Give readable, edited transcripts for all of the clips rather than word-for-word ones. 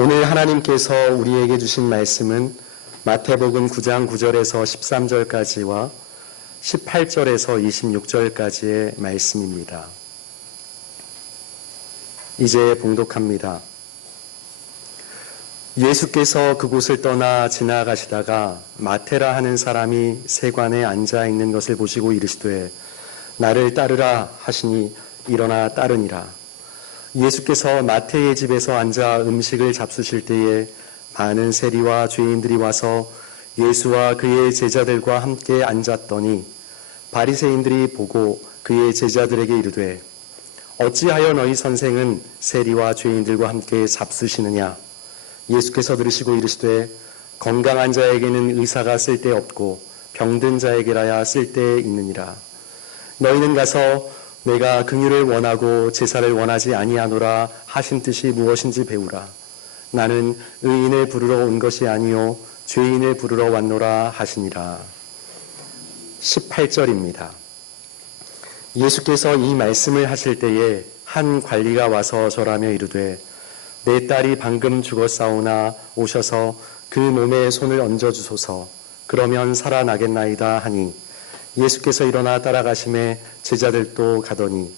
오늘 하나님께서 우리에게 주신 말씀은 마태복음 9장 9절에서 13절까지와 18절에서 26절까지의 말씀입니다. 이제 봉독합니다. 예수께서 그곳을 떠나 지나가시다가 마태라 하는 사람이 세관에 앉아 있는 것을 보시고 이르시되 나를 따르라 하시니 일어나 따르니라. 예수께서 마태의 집에서 앉아 음식을 잡수실 때에 많은 세리와 죄인들이 와서 예수와 그의 제자들과 함께 앉았더니 바리새인들이 보고 그의 제자들에게 이르되 어찌하여 너희 선생은 세리와 죄인들과 함께 잡수시느냐. 예수께서 들으시고 이르시되 건강한 자에게는 의사가 쓸데없고 병든 자에게라야 쓸데 있느니라. 너희는 가서 내가 긍휼을 원하고 제사를 원하지 아니하노라 하신 뜻이 무엇인지 배우라. 나는 의인을 부르러 온 것이 아니요 죄인을 부르러 왔노라 하시니라. 18절입니다. 예수께서 이 말씀을 하실 때에 한 관리가 와서 절하며 이르되 내 딸이 방금 죽었사오나 오셔서 그 몸에 손을 얹어 주소서. 그러면 살아나겠나이다 하니 예수께서 일어나 따라가심에 제자들도 가더니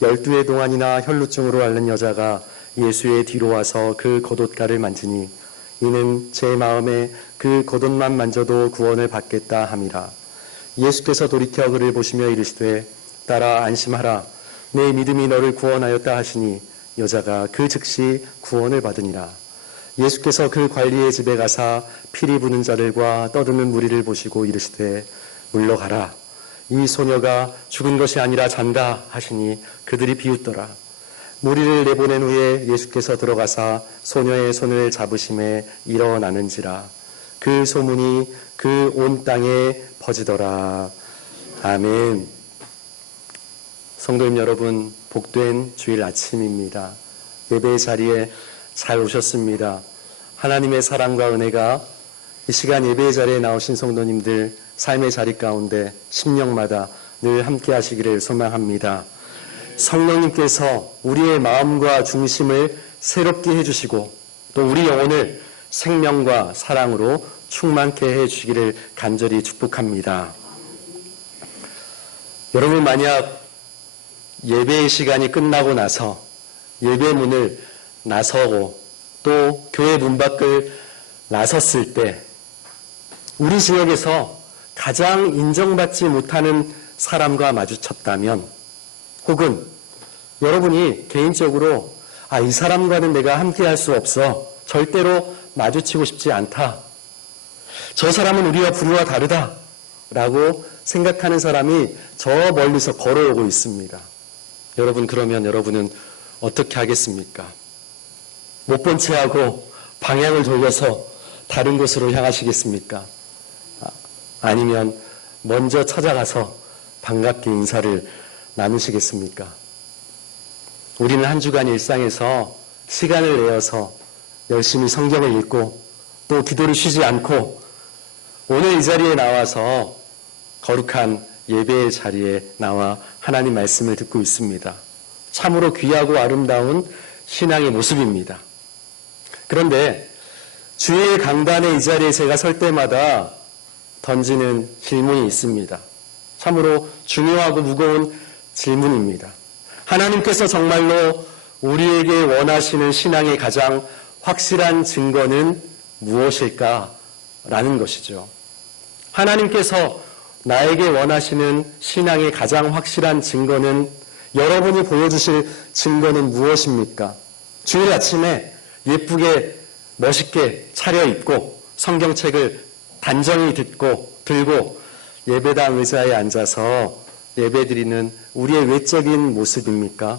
12해 동안이나 혈루증으로 앓는 여자가 예수의 뒤로 와서 그 겉옷가를 만지니 이는 제 마음에 그 겉옷만 만져도 구원을 받겠다 함이라. 예수께서 돌이켜 그를 보시며 이르시되 딸아 안심하라. 내 믿음이 너를 구원하였다 하시니 여자가 그 즉시 구원을 받으니라. 예수께서 그 관리의 집에 가사 피리 부는 자들과 떠드는 무리를 보시고 이르시되 물러가라. 이 소녀가 죽은 것이 아니라 잔다 하시니 그들이 비웃더라. 무리를 내보낸 후에 예수께서 들어가사 소녀의 손을 잡으심에 일어나는지라. 그 소문이 그 온 땅에 퍼지더라. 아멘. 성도님 여러분, 복된 주일 아침입니다. 예배의 자리에 잘 오셨습니다. 하나님의 사랑과 은혜가 이 시간 예배의 자리에 나오신 성도님들 삶의 자리 가운데 심령마다 늘 함께 하시기를 소망합니다. 성령님께서 우리의 마음과 중심을 새롭게 해주시고 또 우리 영혼을 생명과 사랑으로 충만케 해주시기를 간절히 축복합니다. 여러분, 만약 예배의 시간이 끝나고 나서 예배 문을 나서고 또 교회 문 밖을 나섰을 때 우리 지역에서 가장 인정받지 못하는 사람과 마주쳤다면 혹은 여러분이 개인적으로 이 사람과는 내가 함께 할 수 없어. 절대로 마주치고 싶지 않다. 저 사람은 우리와 부류가 다르다. 라고 생각하는 사람이 저 멀리서 걸어오고 있습니다. 여러분, 그러면 여러분은 어떻게 하겠습니까? 못 본 채 하고 방향을 돌려서 다른 곳으로 향하시겠습니까? 아니면 먼저 찾아가서 반갑게 인사를 나누시겠습니까? 우리는 한 주간 일상에서 시간을 내어서 열심히 성경을 읽고 또 기도를 쉬지 않고 오늘 이 자리에 나와서 거룩한 예배의 자리에 나와 하나님 말씀을 듣고 있습니다. 참으로 귀하고 아름다운 신앙의 모습입니다. 그런데 주일 강단의 이 자리에 제가 설 때마다 던지는 질문이 있습니다. 참으로 중요하고 무거운 질문입니다. 하나님께서 정말로 우리에게 원하시는 신앙의 가장 확실한 증거는 무엇일까라는 것이죠. 하나님께서 나에게 원하시는 신앙의 가장 확실한 증거는, 여러분이 보여주실 증거는 무엇입니까? 주일 아침에 예쁘게 멋있게 차려입고 성경책을 단정히 들고 예배당 의자에 앉아서 예배드리는 우리의 외적인 모습입니까?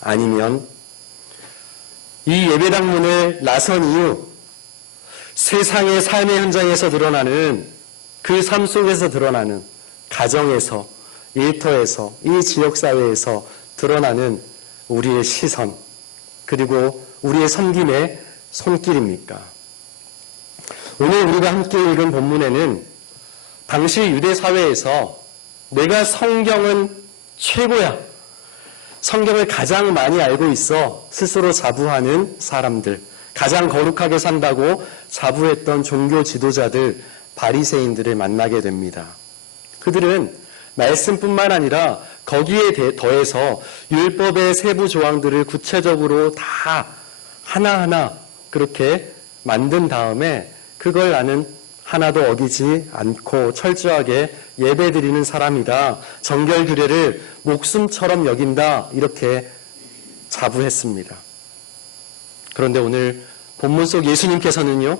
아니면 이 예배당 문을 나선 이후 세상의 삶의 현장에서 드러나는 그 삶 속에서 드러나는 가정에서, 일터에서, 이 지역사회에서 드러나는 우리의 시선, 그리고 우리의 섬김의 손길입니까? 오늘 우리가 함께 읽은 본문에는 당시 유대 사회에서 내가 성경은 최고야, 성경을 가장 많이 알고 있어 스스로 자부하는 사람들, 가장 거룩하게 산다고 자부했던 종교 지도자들, 바리새인들을 만나게 됩니다. 그들은 말씀뿐만 아니라 거기에 더해서 율법의 세부 조항들을 구체적으로 다 하나하나 그렇게 만든 다음에 그걸 나는 하나도 어기지 않고 철저하게 예배드리는 사람이다. 정결 규례를 목숨처럼 여긴다. 이렇게 자부했습니다. 그런데 오늘 본문 속 예수님께서는요,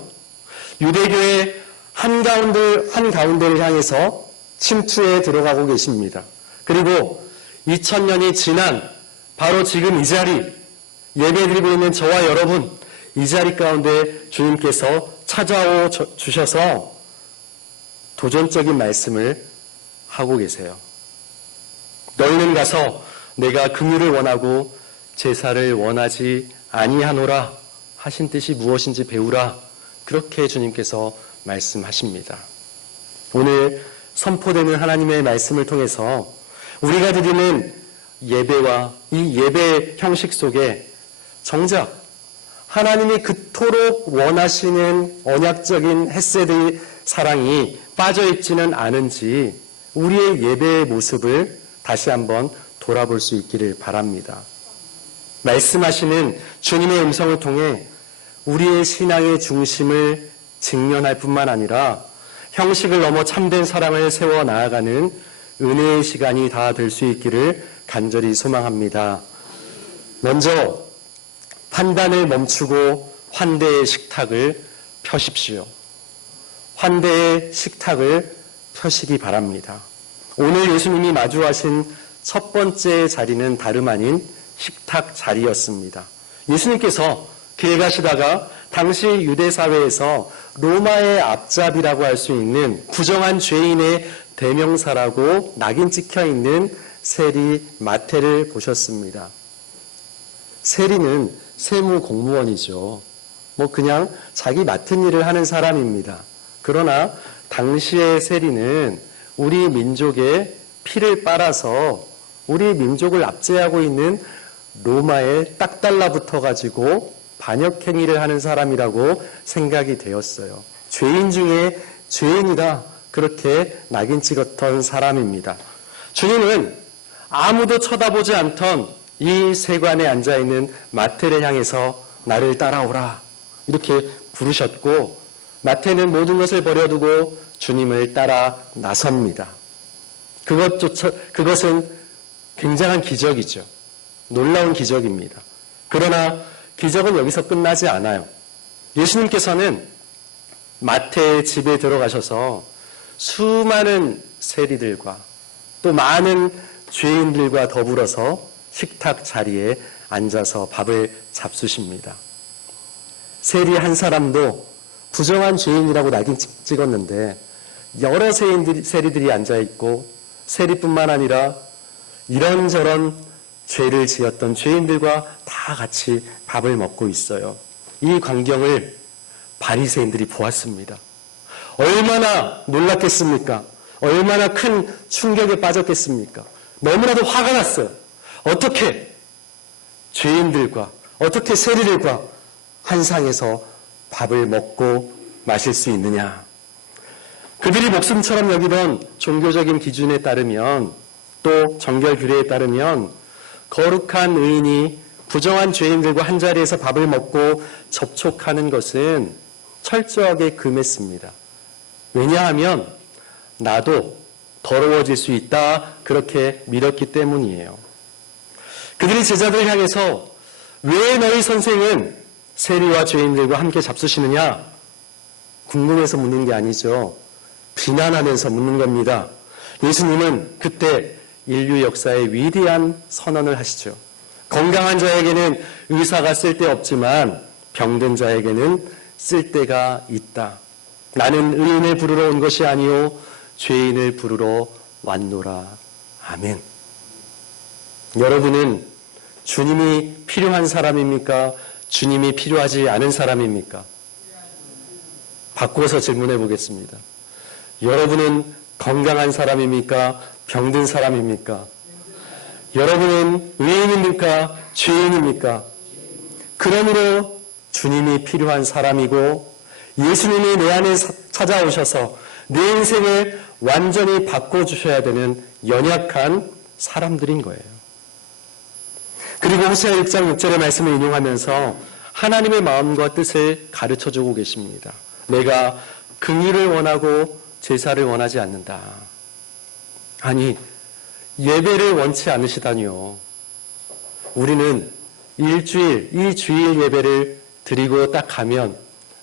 유대교의 한가운데를 향해서 침투에 들어가고 계십니다. 그리고 2000년이 지난 바로 지금 이 자리, 예배드리고 있는 저와 여러분, 이 자리 가운데 주님께서 찾아오 주셔서 도전적인 말씀을 하고 계세요. 너희는 가서 내가 긍휼을 원하고 제사를 원하지 아니하노라 하신 뜻이 무엇인지 배우라. 그렇게 주님께서 말씀하십니다. 오늘 선포되는 하나님의 말씀을 통해서 우리가 드리는 예배와 이 예배 형식 속에 정작 하나님이 그토록 원하시는 언약적인 헤세드의 사랑이 빠져있지는 않은지 우리의 예배의 모습을 다시 한번 돌아볼 수 있기를 바랍니다. 말씀하시는 주님의 음성을 통해 우리의 신앙의 중심을 직면할 뿐만 아니라 형식을 넘어 참된 사랑을 세워 나아가는 은혜의 시간이 다 될 수 있기를 간절히 소망합니다. 먼저 판단을 멈추고 환대의 식탁을 펴십시오. 환대의 식탁을 펴시기 바랍니다. 오늘 예수님이 마주하신 첫 번째 자리는 다름 아닌 식탁 자리였습니다. 예수님께서 길 가시다가 당시 유대 사회에서 로마의 앞잡이라고 할 수 있는 부정한 죄인의 대명사라고 낙인 찍혀 있는 세리 마태를 보셨습니다. 세리는 세무 공무원이죠. 그냥 자기 맡은 일을 하는 사람입니다. 그러나 당시의 세리는 우리 민족의 피를 빨아서 우리 민족을 압제하고 있는 로마에 딱 달라붙어가지고 반역행위를 하는 사람이라고 생각이 되었어요. 죄인 중에 죄인이다. 그렇게 낙인 찍었던 사람입니다. 주님은 아무도 쳐다보지 않던 이 세관에 앉아있는 마태를 향해서 나를 따라오라. 이렇게 부르셨고 마태는 모든 것을 버려두고 주님을 따라 나섭니다. 그것은 굉장한 기적이죠. 놀라운 기적입니다. 그러나 기적은 여기서 끝나지 않아요. 예수님께서는 마태의 집에 들어가셔서 수많은 세리들과 또 많은 죄인들과 더불어서 식탁 자리에 앉아서 밥을 잡수십니다. 세리 한 사람도 부정한 죄인이라고 낙인 찍었는데 여러 세리들이 앉아있고 세리뿐만 아니라 이런저런 죄를 지었던 죄인들과 다 같이 밥을 먹고 있어요. 이 광경을 바리새인들이 보았습니다. 얼마나 놀랐겠습니까? 얼마나 큰 충격에 빠졌겠습니까? 너무나도 화가 났어요. 어떻게 죄인들과 어떻게 세리들과 한 상에서 밥을 먹고 마실 수 있느냐? 그들이 목숨처럼 여기던 종교적인 기준에 따르면 또 정결 규례에 따르면 거룩한 의인이 부정한 죄인들과 한자리에서 밥을 먹고 접촉하는 것은 철저하게 금했습니다. 왜냐하면 나도 더러워질 수 있다 그렇게 믿었기 때문이에요. 그들이 제자들을 향해서 왜 너희 선생은 세리와 죄인들과 함께 잡수시느냐? 궁금해서 묻는 게 아니죠. 비난하면서 묻는 겁니다. 예수님은 그때 인류 역사의 위대한 선언을 하시죠. 건강한 자에게는 의사가 쓸데없지만 병든 자에게는 쓸데가 있다. 나는 의인을 부르러 온 것이 아니요 죄인을 부르러 왔노라. 아멘. 여러분은 주님이 필요한 사람입니까? 주님이 필요하지 않은 사람입니까? 바꿔서 질문해 보겠습니다. 여러분은 건강한 사람입니까? 병든 사람입니까? 여러분은 의인입니까? 죄인입니까? 그러므로 주님이 필요한 사람이고 예수님이 내 안에 찾아오셔서 내 인생을 완전히 바꿔주셔야 되는 연약한 사람들인 거예요. 그리고 호세아 6장 6절의 말씀을 인용하면서 하나님의 마음과 뜻을 가르쳐주고 계십니다. 내가 긍휼을 원하고 제사를 원하지 않는다. 아니, 예배를 원치 않으시다니요. 우리는 이 주일 예배를 드리고 딱 가면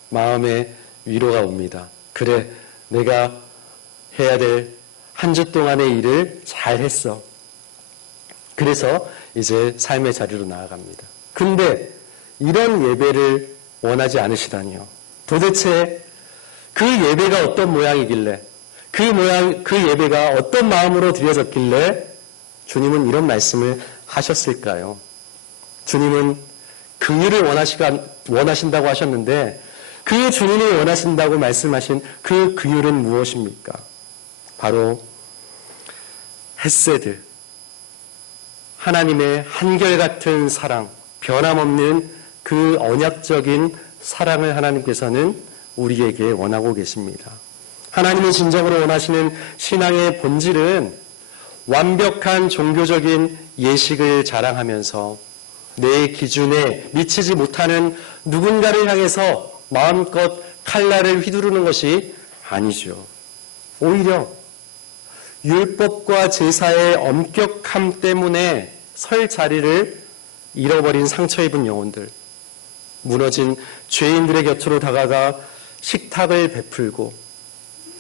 마음에 위로가 옵니다. 그래, 내가 해야 될 한 주 동안의 일을 잘 했어. 그래서 이제 삶의 자리로 나아갑니다. 근데 이런 예배를 원하지 않으시다니요. 도대체 그 예배가 어떤 모양이길래, 그 예배가 어떤 마음으로 드려졌길래 주님은 이런 말씀을 하셨을까요? 주님은 긍휼을 원하신다고 하셨는데 그 주님이 원하신다고 말씀하신 그 긍휼은 무엇입니까? 바로 헤세드, 하나님의 한결같은 사랑, 변함없는 그 언약적인 사랑을 하나님께서는 우리에게 원하고 계십니다. 하나님이 진정으로 원하시는 신앙의 본질은 완벽한 종교적인 예식을 자랑하면서 내 기준에 미치지 못하는 누군가를 향해서 마음껏 칼날을 휘두르는 것이 아니죠. 오히려 율법과 제사의 엄격함 때문에 설 자리를 잃어버린 상처 입은 영혼들, 무너진 죄인들의 곁으로 다가가 식탁을 베풀고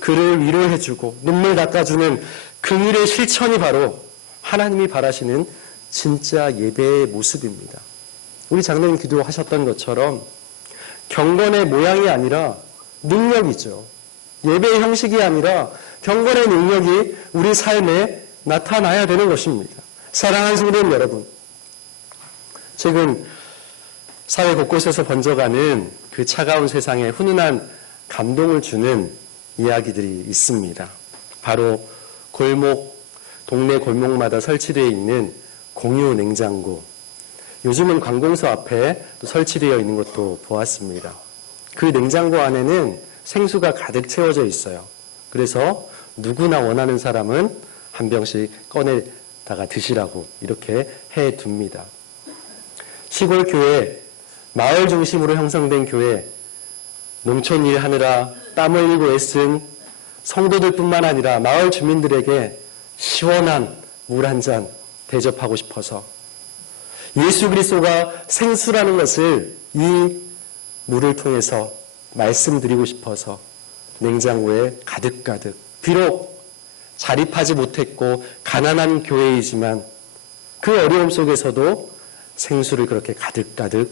그를 위로해주고 눈물 닦아주는 긍휼의 실천이 바로 하나님이 바라시는 진짜 예배의 모습입니다. 우리 장로님 기도하셨던 것처럼 경건의 모양이 아니라 능력이죠. 예배의 형식이 아니라 경건의 능력이 우리 삶에 나타나야 되는 것입니다. 사랑하는 성도님 여러분, 최근 사회 곳곳에서 번져가는 그 차가운 세상에 훈훈한 감동을 주는 이야기들이 있습니다. 바로 동네 골목마다 설치되어 있는 공유 냉장고. 요즘은 관공서 앞에 또 설치되어 있는 것도 보았습니다. 그 냉장고 안에는 생수가 가득 채워져 있어요. 그래서 누구나 원하는 사람은 한 병씩 꺼내다가 드시라고 이렇게 해둡니다. 시골 교회, 마을 중심으로 형성된 교회, 농촌 일 하느라 땀을 흘리고 애쓴 성도들뿐만 아니라 마을 주민들에게 시원한 물 한 잔 대접하고 싶어서 예수 그리스도가 생수라는 것을 이 물을 통해서 말씀드리고 싶어서 냉장고에 가득가득, 비록 자립하지 못했고 가난한 교회이지만 그 어려움 속에서도 생수를 그렇게 가득가득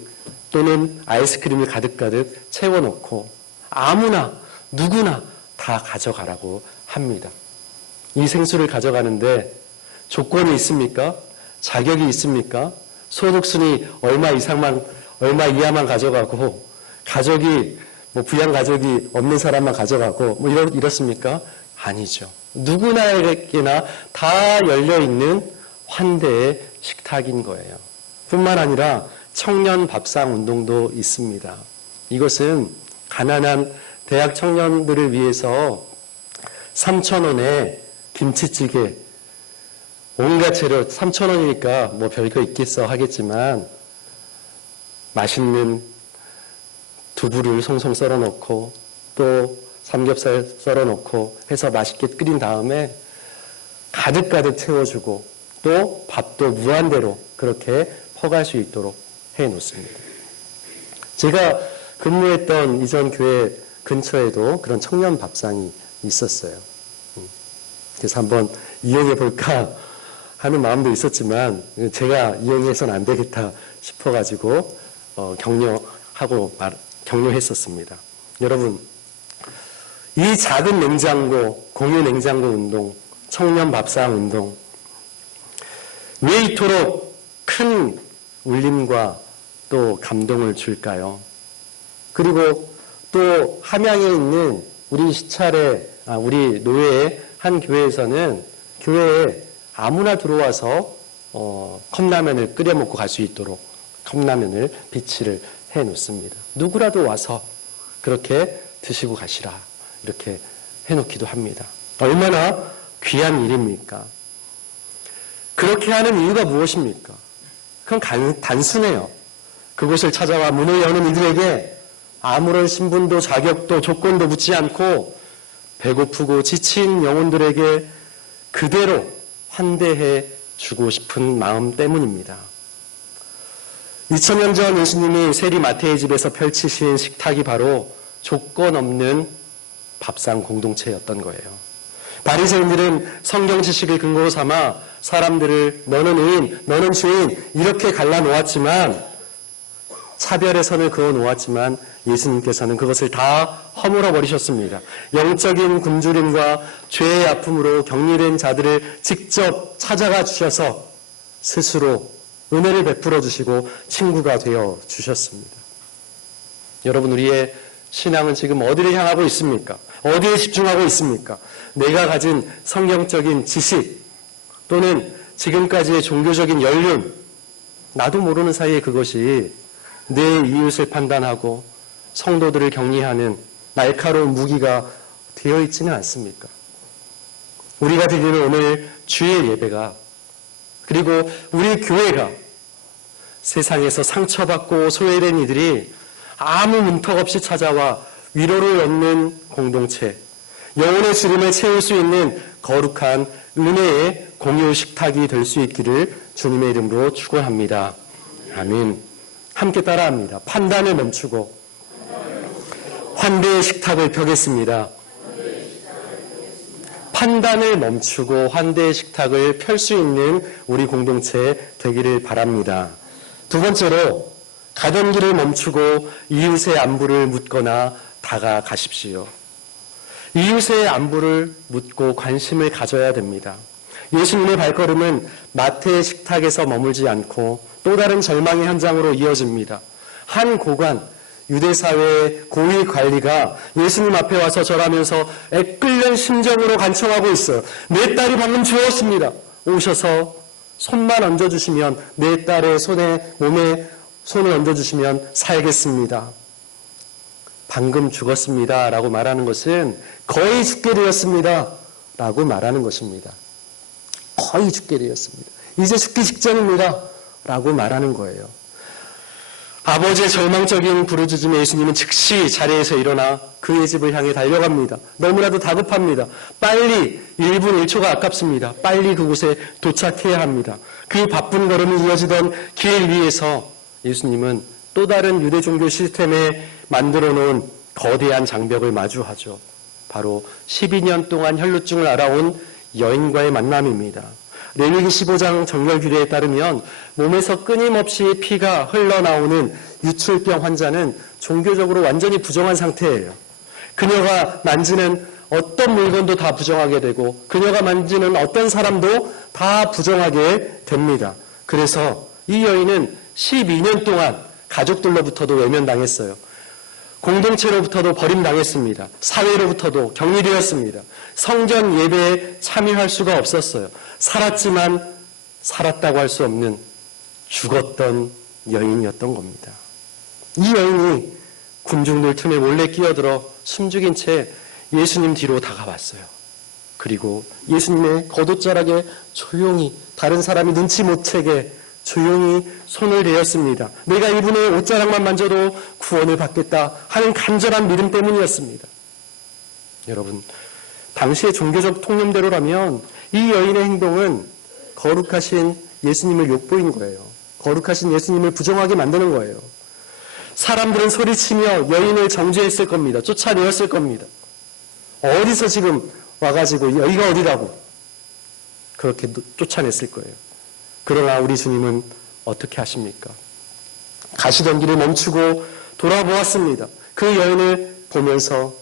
또는 아이스크림을 가득가득 채워놓고 아무나 누구나 다 가져가라고 합니다. 이 생수를 가져가는데 조건이 있습니까? 자격이 있습니까? 소득순위 얼마 이하만 가져가고 가족이 부양 가족이 없는 사람만 가져가고 이렇습니까? 아니죠. 누구나에게나 다 열려있는 환대의 식탁인 거예요. 뿐만 아니라 청년 밥상 운동도 있습니다. 이것은 가난한 대학 청년들을 위해서 3,000원에 김치찌개, 온갖 재료 3,000원이니까 별거 있겠어 하겠지만 맛있는 두부를 송송 썰어놓고 또 삼겹살 썰어놓고 해서 맛있게 끓인 다음에 가득가득 채워주고 또 밥도 무한대로 그렇게 퍼갈 수 있도록 해놓습니다. 제가 근무했던 이전 교회 근처에도 그런 청년 밥상이 있었어요. 그래서 한번 이용해볼까 하는 마음도 있었지만 제가 이용해서는 안 되겠다 싶어가지고 격려했었습니다. 여러분, 이 작은 냉장고, 공유 냉장고 운동, 청년 밥상 운동, 왜 이토록 큰 울림과 또 감동을 줄까요? 그리고 또 함양에 있는 우리 노회의 한 교회에서는 교회에 아무나 들어와서 컵라면을 끓여 먹고 갈 수 있도록 컵라면을 비치를 해놓습니다. 누구라도 와서 그렇게 드시고 가시라 이렇게 해놓기도 합니다. 얼마나 귀한 일입니까? 그렇게 하는 이유가 무엇입니까? 그건 단순해요. 그곳을 찾아와 문을 여는 이들에게 아무런 신분도 자격도 조건도 묻지 않고 배고프고 지친 영혼들에게 그대로 환대해 주고 싶은 마음 때문입니다. 2000년 전 예수님이 세리 마태의 집에서 펼치신 식탁이 바로 조건 없는 밥상 공동체였던 거예요. 바리새인들은 성경 지식을 근거로 삼아 사람들을 너는 의인, 너는 죄인 이렇게 갈라놓았지만 차별의 선을 그어놓았지만 예수님께서는 그것을 다 허물어 버리셨습니다. 영적인 굶주림과 죄의 아픔으로 격리된 자들을 직접 찾아가 주셔서 스스로 은혜를 베풀어 주시고 친구가 되어 주셨습니다. 여러분, 우리의 신앙은 지금 어디를 향하고 있습니까? 어디에 집중하고 있습니까? 내가 가진 성경적인 지식 또는 지금까지의 종교적인 연륜, 나도 모르는 사이에 그것이 내 이웃을 판단하고 성도들을 격리하는 날카로운 무기가 되어 있지는 않습니까? 우리가 드리는 오늘 주의 예배가, 그리고 우리 교회가 세상에서 상처받고 소외된 이들이 아무 문턱 없이 찾아와 위로를 얻는 공동체, 영혼의 주름을 채울 수 있는 거룩한 은혜의 공유 식탁이 될 수 있기를 주님의 이름으로 축원합니다. 아멘. 함께 따라합니다. 판단을 멈추고 환대의 식탁을 펴겠습니다. 판단을 멈추고 환대의 식탁을 펼 수 있는 우리 공동체 되기를 바랍니다. 두 번째로, 가던 길을 멈추고 이웃의 안부를 묻거나 다가가십시오. 이웃의 안부를 묻고 관심을 가져야 됩니다. 예수님의 발걸음은 마태의 식탁에서 머물지 않고 또 다른 절망의 현장으로 이어집니다. 한 고관, 유대사회의 고위 관리가 예수님 앞에 와서 절하면서 애끓는 심정으로 간청하고 있어요. 내 딸이 방금 죽었습니다. 오셔서 손만 얹어주시면, 내 딸의 몸에 손을 얹어주시면 살겠습니다. 방금 죽었습니다 라고 말하는 것은 거의 죽게 되었습니다 라고 말하는 것입니다. 거의 죽게 되었습니다. 이제 죽기 직전입니다 라고 말하는 거예요. 아버지의 절망적인 부르짖음에 예수님은 즉시 자리에서 일어나 그의 집을 향해 달려갑니다. 너무나도 다급합니다. 빨리, 1분 1초가 아깝습니다. 빨리 그곳에 도착해야 합니다. 그 바쁜 걸음이 이어지던 길 위에서 예수님은 또 다른 유대 종교 시스템에 만들어 놓은 거대한 장벽을 마주하죠. 바로 12년 동안 혈루증을 앓아온 여인과의 만남입니다. 레위기 15장 정결 규례에 따르면 몸에서 끊임없이 피가 흘러나오는 유출병 환자는 종교적으로 완전히 부정한 상태예요. 그녀가 만지는 어떤 물건도 다 부정하게 되고 그녀가 만지는 어떤 사람도 다 부정하게 됩니다. 그래서 이 여인은 12년 동안 가족들로부터도 외면당했어요. 공동체로부터도 버림당했습니다. 사회로부터도 격리되었습니다. 성전 예배에 참여할 수가 없었어요. 살았지만 살았다고 할 수 없는 죽었던 여인이었던 겁니다. 이 여인이 군중들 틈에 몰래 끼어들어 숨죽인 채 예수님 뒤로 다가왔어요. 그리고 예수님의 겉옷자락에 조용히, 다른 사람이 눈치 못 채게 조용히 손을 대었습니다. 내가 이분의 옷자락만 만져도 구원을 받겠다 하는 간절한 믿음 때문이었습니다. 여러분, 당시의 종교적 통념대로라면 이 여인의 행동은 거룩하신 예수님을 욕보인 거예요. 거룩하신 예수님을 부정하게 만드는 거예요. 사람들은 소리치며 여인을 정죄했을 겁니다. 쫓아내었을 겁니다. 어디서 지금 와가지고 여기가 어디라고 그렇게 쫓아냈을 거예요. 그러나 우리 주님은 어떻게 하십니까? 가시던 길을 멈추고 돌아보았습니다. 그 여인을 보면서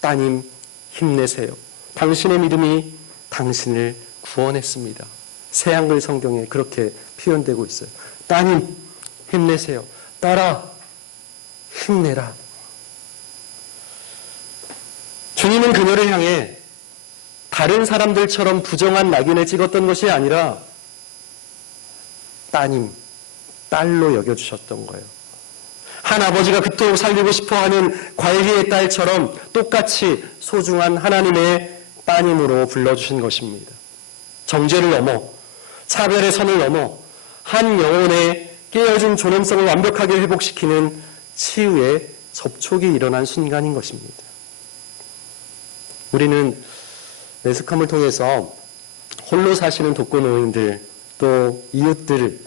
따님 힘내세요. 당신의 믿음이 당신을 구원했습니다. 새한글 성경에 그렇게 표현되고 있어요. 따님 힘내세요. 딸아 힘내라. 주님은 그녀를 향해 다른 사람들처럼 부정한 낙인을 찍었던 것이 아니라 따님, 딸로 여겨주셨던 거예요. 한 아버지가 그토록 살리고 싶어하는 관리의 딸처럼 똑같이 소중한 하나님의 따님으로 불러주신 것입니다. 정죄를 넘어 차별의 선을 넘어 한 영혼의 깨어진 존엄성을 완벽하게 회복시키는 치유의 접촉이 일어난 순간인 것입니다. 우리는 매스컴을 통해서 홀로 사시는 독거노인들 또 이웃들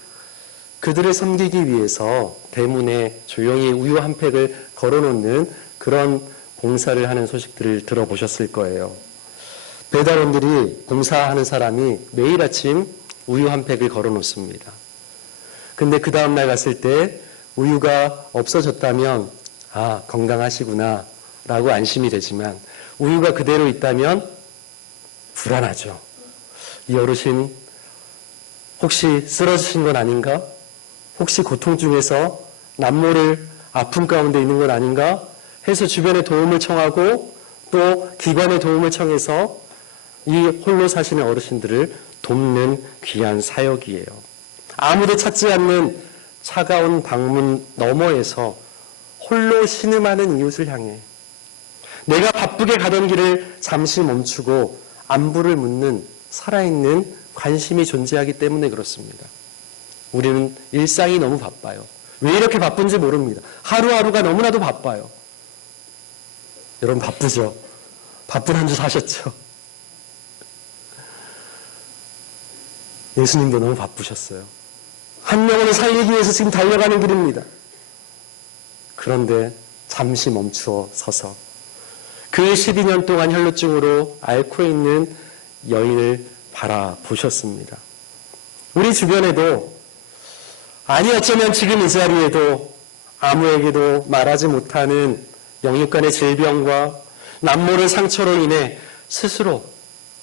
그들을 섬기기 위해서 대문에 조용히 우유 한 팩을 걸어놓는 그런 봉사를 하는 소식들을 들어보셨을 거예요. 배달원들이 봉사하는 사람이 매일 아침 우유 한 팩을 걸어놓습니다. 근데 그 다음날 갔을 때 우유가 없어졌다면 아, 건강하시구나 라고 안심이 되지만 우유가 그대로 있다면 불안하죠. 이 어르신 혹시 쓰러지신 건 아닌가? 혹시 고통 중에서 남모를 아픔 가운데 있는 건 아닌가? 해서 주변에 도움을 청하고 또 기관의 도움을 청해서 이 홀로 사시는 어르신들을 돕는 귀한 사역이에요. 아무도 찾지 않는 차가운 방문 너머에서 홀로 신음하는 이웃을 향해 내가 바쁘게 가던 길을 잠시 멈추고 안부를 묻는 살아있는 관심이 존재하기 때문에 그렇습니다. 우리는 일상이 너무 바빠요. 왜 이렇게 바쁜지 모릅니다. 하루하루가 너무나도 바빠요. 여러분 바쁘죠? 바쁜 한 주 사셨죠? 예수님도 너무 바쁘셨어요. 한 영혼을 살리기 위해서 지금 달려가는 길입니다. 그런데 잠시 멈추어 서서 그 12년 동안 혈루증으로 앓고 있는 여인을 바라보셨습니다. 우리 주변에도 아니 어쩌면 지금 이 자리에도 아무에게도 말하지 못하는 영육 간의 질병과 남모를 상처로 인해 스스로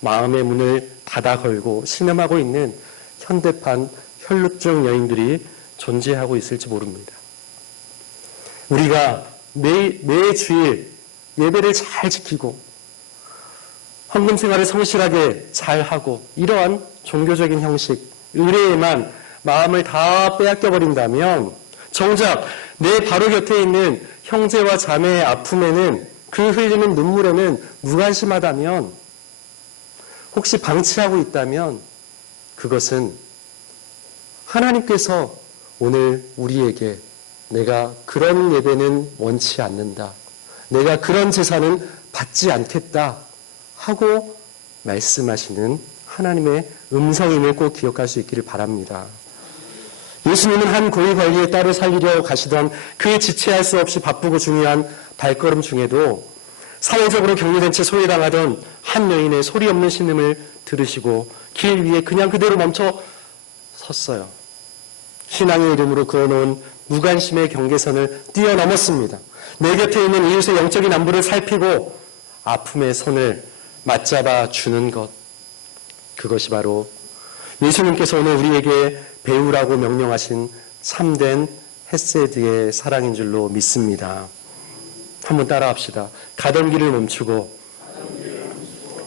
마음의 문을 닫아 걸고 신음하고 있는 현대판 혈루증 여인들이 존재하고 있을지 모릅니다. 우리가 매 주일 예배를 잘 지키고 헌금 생활을 성실하게 잘 하고 이러한 종교적인 형식, 의례에만 마음을 다 빼앗겨 버린다면 정작 내 바로 곁에 있는 형제와 자매의 아픔에는 그 흘리는 눈물에는 무관심하다면 혹시 방치하고 있다면 그것은 하나님께서 오늘 우리에게 내가 그런 예배는 원치 않는다. 내가 그런 제사는 받지 않겠다 하고 말씀하시는 하나님의 음성임을 꼭 기억할 수 있기를 바랍니다. 예수님은 한 고위 관리의 딸을 살리려 가시던 그 지체할 수 없이 바쁘고 중요한 발걸음 중에도 사회적으로 격리된 채 소외당하던 한 여인의 소리 없는 신음을 들으시고 길 위에 그냥 그대로 멈춰 섰어요. 신앙의 이름으로 그어놓은 무관심의 경계선을 뛰어넘었습니다. 내 곁에 있는 이웃의 영적인 안부를 살피고 아픔의 손을 맞잡아 주는 것, 그것이 바로 예수님께서 오늘 우리에게 배우라고 명령하신 참된 헤세드의 사랑인 줄로 믿습니다. 한번 따라합시다. 가던 길을 멈추고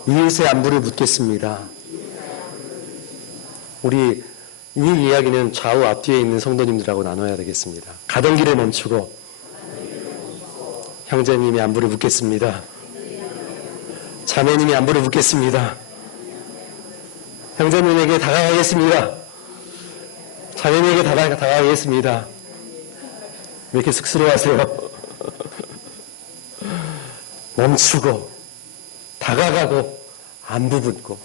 이웃의 안부를 묻겠습니다. 우리 이 이야기는 좌우 앞뒤에 있는 성도님들하고 나눠야 되겠습니다. 가던 길을 멈추고 형제님의 안부를 묻겠습니다. 자매님의 안부를 묻겠습니다. 형제님에게 다가가겠습니다. 자매님에게 다가가겠습니다. 왜 이렇게 쑥스러워하세요? 멈추고 다가가고 안부 묻고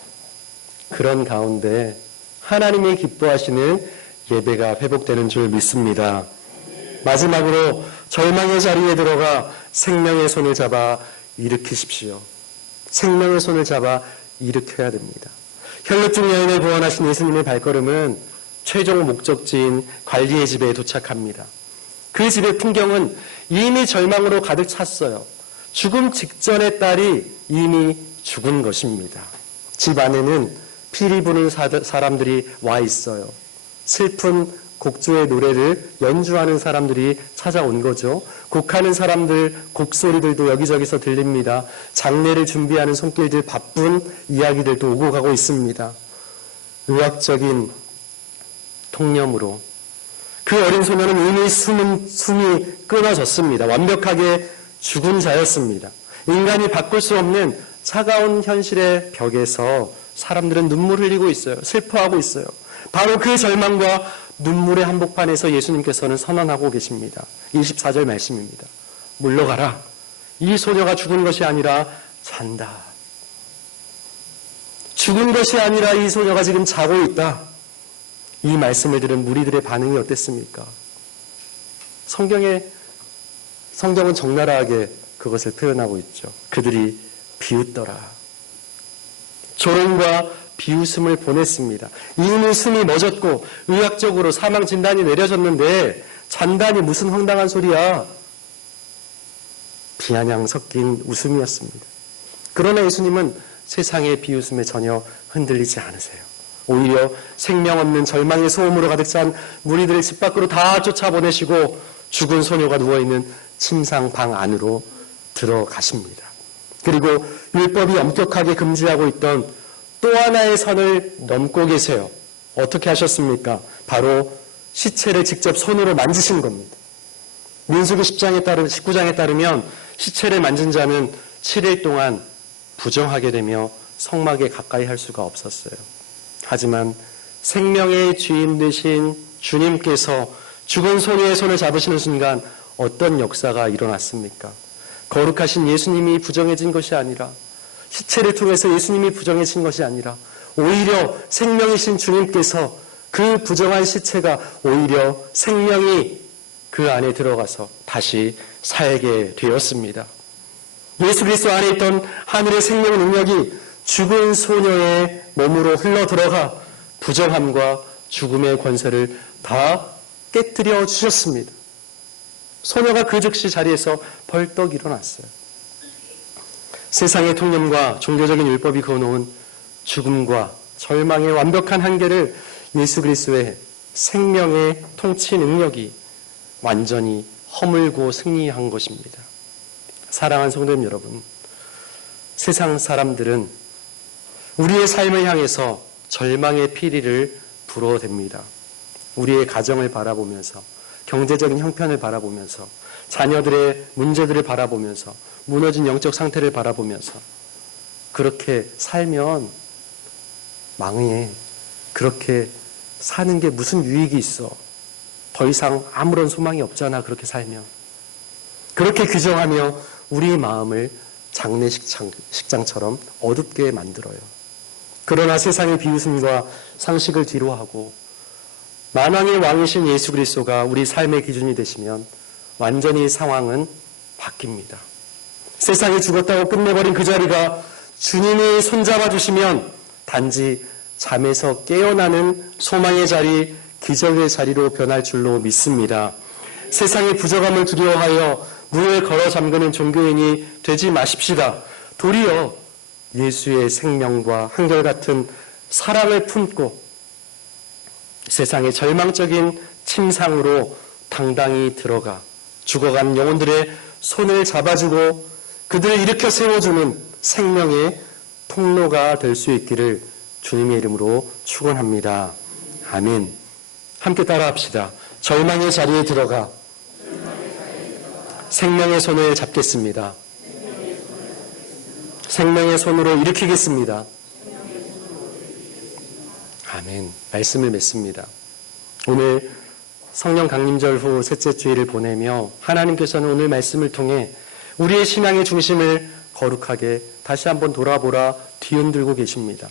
그런 가운데 하나님이 기뻐하시는 예배가 회복되는 줄 믿습니다. 마지막으로 절망의 자리에 들어가 생명의 손을 잡아 일으키십시오. 생명의 손을 잡아 일으켜야 됩니다. 혈루증 여인을 구원하신 예수님의 발걸음은 최종 목적지인 관리의 집에 도착합니다. 그 집의 풍경은 이미 절망으로 가득 찼어요. 죽음 직전의 딸이 이미 죽은 것입니다. 집 안에는 피리 부는 사람들이 와 있어요. 슬픈 곡조의 노래를 연주하는 사람들이 찾아온 거죠. 곡하는 사람들, 곡소리들도 여기저기서 들립니다. 장례를 준비하는 손길들, 바쁜 이야기들도 오고 가고 있습니다. 의학적인 통념으로 그 어린 소녀는 이미 숨이 끊어졌습니다. 완벽하게 죽은 자였습니다. 인간이 바꿀 수 없는 차가운 현실의 벽에서 사람들은 눈물을 흘리고 있어요. 슬퍼하고 있어요. 바로 그 절망과 눈물의 한복판에서 예수님께서는 선언하고 계십니다. 24절 말씀입니다. 물러가라. 이 소녀가 죽은 것이 아니라 잔다. 죽은 것이 아니라 이 소녀가 지금 자고 있다. 이 말씀을 들은 무리들의 반응이 어땠습니까? 성경은 적나라하게 그것을 표현하고 있죠. 그들이 비웃더라. 조롱과 비웃음을 보냈습니다. 이미 숨이 멎었고 의학적으로 사망 진단이 내려졌는데 잔다니 무슨 황당한 소리야. 비아냥 섞인 웃음이었습니다. 그러나 예수님은 세상의 비웃음에 전혀 흔들리지 않으세요. 오히려 생명 없는 절망의 소음으로 가득 찬 무리들을 집 밖으로 다 쫓아보내시고 죽은 소녀가 누워있는 침상 방 안으로 들어가십니다. 그리고 율법이 엄격하게 금지하고 있던 또 하나의 선을 넘고 계세요. 어떻게 하셨습니까? 바로 시체를 직접 손으로 만지신 겁니다. 민수기 19장에 따르면 시체를 만진 자는 7일 동안 부정하게 되며 성막에 가까이 할 수가 없었어요. 하지만 생명의 주인 되신 주님께서 죽은 소녀의 손을 잡으시는 순간 어떤 역사가 일어났습니까? 거룩하신 예수님이 부정해진 것이 아니라 시체를 통해서 예수님이 부정해진 것이 아니라 오히려 생명이신 주님께서 그 부정한 시체가 오히려 생명이 그 안에 들어가서 다시 살게 되었습니다. 예수 그리스도 안에 있던 하늘의 생명 능력이 죽은 소녀의 몸으로 흘러 들어가 부정함과 죽음의 권세를 다 깨뜨려 주셨습니다. 소녀가 그 즉시 자리에서 벌떡 일어났어요. 세상의 통념과 종교적인 율법이 그어놓은 죽음과 절망의 완벽한 한계를 예수 그리스도의 생명의 통치 능력이 완전히 허물고 승리한 것입니다. 사랑하는 성도님 여러분, 세상 사람들은 우리의 삶을 향해서 절망의 피리를 불어댑니다. 우리의 가정을 바라보면서, 경제적인 형편을 바라보면서, 자녀들의 문제들을 바라보면서, 무너진 영적 상태를 바라보면서 그렇게 살면 망해. 그렇게 사는 게 무슨 유익이 있어. 더 이상 아무런 소망이 없잖아. 그렇게 살면. 그렇게 규정하며 우리 마음을 장례식장처럼 어둡게 만들어요. 그러나 세상의 비웃음과 상식을 뒤로하고 만왕의 왕이신 예수 그리스도가 우리 삶의 기준이 되시면 완전히 상황은 바뀝니다. 세상이 죽었다고 끝내버린 그 자리가 주님이 손잡아 주시면 단지 잠에서 깨어나는 소망의 자리, 기적의 자리로 변할 줄로 믿습니다. 세상의 부정함을 두려워하여 문을 걸어 잠그는 종교인이 되지 마십시다. 도리어 예수의 생명과 한결같은 사랑을 품고 세상의 절망적인 침상으로 당당히 들어가 죽어간 영혼들의 손을 잡아주고 그들을 일으켜 세워주는 생명의 통로가 될 수 있기를 주님의 이름으로 축원합니다. 아멘. 함께 따라합시다. 절망의 자리에 들어가 생명의 손을 잡겠습니다. 생명의 손으로 일으키겠습니다. 아멘. 말씀을 맺습니다. 오늘 성령 강림절 후 셋째 주일을 보내며 하나님께서는 오늘 말씀을 통해 우리의 신앙의 중심을 거룩하게 다시 한번 돌아보라 뒤흔들고 계십니다.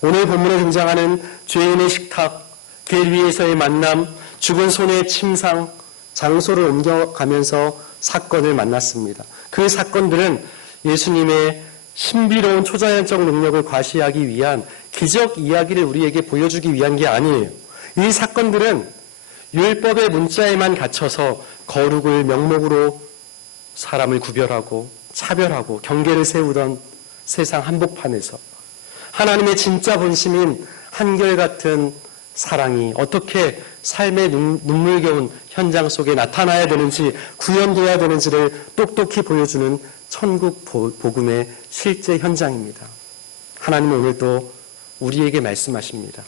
오늘 본문에 등장하는 죄인의 식탁, 길 위에서의 만남, 죽은 손의 침상, 장소를 옮겨가면서 사건을 만났습니다. 그 사건들은 예수님의 신비로운 초자연적 능력을 과시하기 위한 기적 이야기를 우리에게 보여주기 위한 게 아니에요. 이 사건들은 율법의 문자에만 갇혀서 거룩을 명목으로 사람을 구별하고 차별하고 경계를 세우던 세상 한복판에서 하나님의 진짜 본심인 한결같은 사랑이 어떻게 삶의 눈물겨운 현장 속에 나타나야 되는지 구현되어야 되는지를 똑똑히 보여주는 천국 복음의 실제 현장입니다. 하나님은 오늘 또 우리에게 말씀하십니다.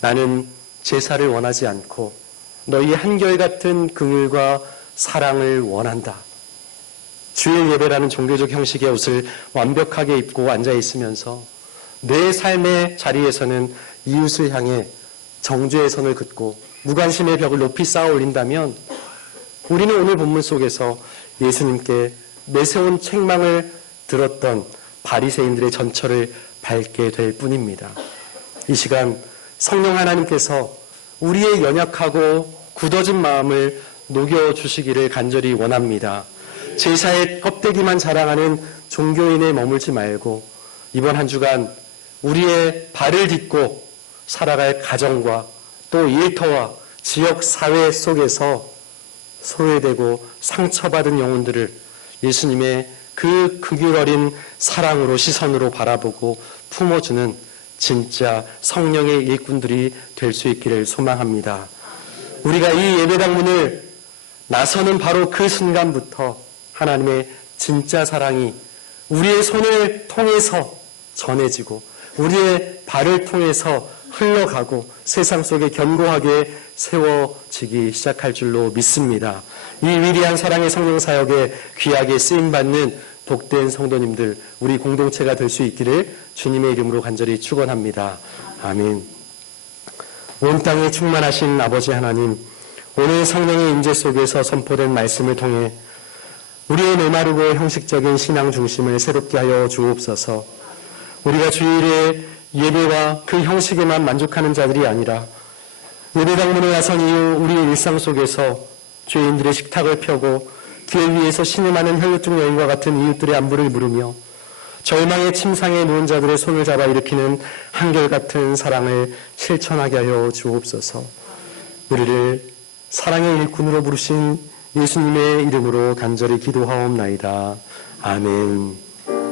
나는 제사를 원하지 않고 너희 한결같은 긍휼과 사랑을 원한다. 주일 예배라는 종교적 형식의 옷을 완벽하게 입고 앉아 있으면서 내 삶의 자리에서는 이웃을 향해 정죄의 선을 긋고 무관심의 벽을 높이 쌓아 올린다면 우리는 오늘 본문 속에서 예수님께 내세운 책망을 들었던 바리새인들의 전철을 밟게 될 뿐입니다. 이 시간 성령 하나님께서 우리의 연약하고 굳어진 마음을 녹여주시기를 간절히 원합니다. 제사의 껍데기만 자랑하는 종교인에 머물지 말고 이번 한 주간 우리의 발을 딛고 살아갈 가정과 또 일터와 지역 사회 속에서 소외되고 상처받은 영혼들을 예수님의 그 긍휼 어린 사랑으로 시선으로 바라보고 품어주는 진짜 성령의 일꾼들이 될 수 있기를 소망합니다. 우리가 이 예배당 문을 나서는 바로 그 순간부터 하나님의 진짜 사랑이 우리의 손을 통해서 전해지고 우리의 발을 통해서 흘러가고 세상 속에 견고하게 세워지기 시작할 줄로 믿습니다. 이 위대한 사랑의 성령 사역에 귀하게 쓰임받는 복된 성도님들, 우리 공동체가 될 수 있기를 주님의 이름으로 간절히 축원합니다. 아멘. 온 땅에 충만하신 아버지 하나님, 오늘 성령의 임재 속에서 선포된 말씀을 통해 우리의 메마르고 형식적인 신앙 중심을 새롭게 하여 주옵소서. 우리가 주일에 예배와 그 형식에만 만족하는 자들이 아니라 예배당 문에 나선 이후 우리의 일상 속에서 죄인들의 식탁을 펴고 길 위에서 신음하는 혈류증 여인과 같은 이웃들의 안부를 물으며 절망의 침상에 누운 자들의 손을 잡아 일으키는 한결같은 사랑을 실천하게 하여 주옵소서. 우리를 사랑의 일꾼으로 부르신 예수님의 이름으로 간절히 기도하옵나이다. 아멘.